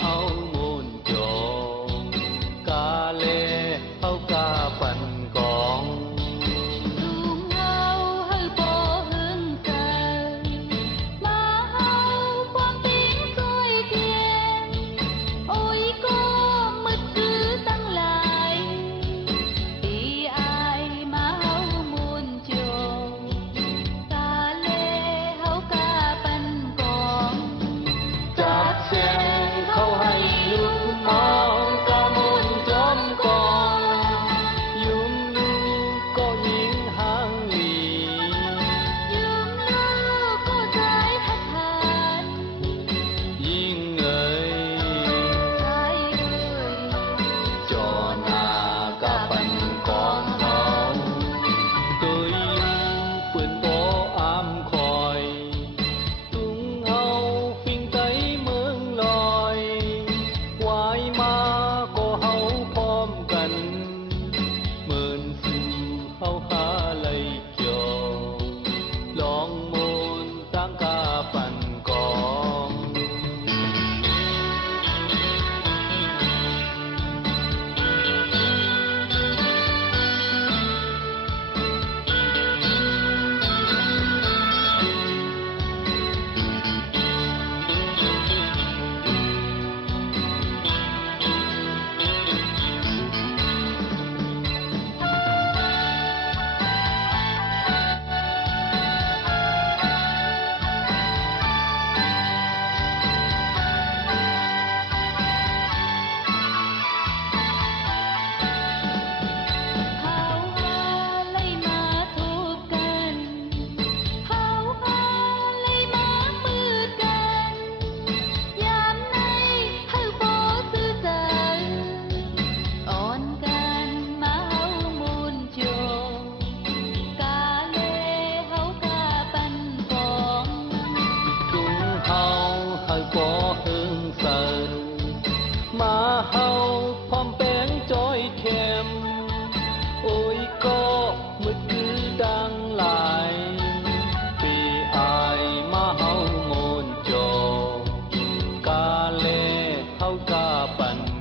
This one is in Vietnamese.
เฮามูนจอกาเลเฮากาปันกอง có hương sờ mà hao phom bén trôi thèm ôi có mực cứ đang lại vì ai mà hao môn trồ ca lê hao ca bần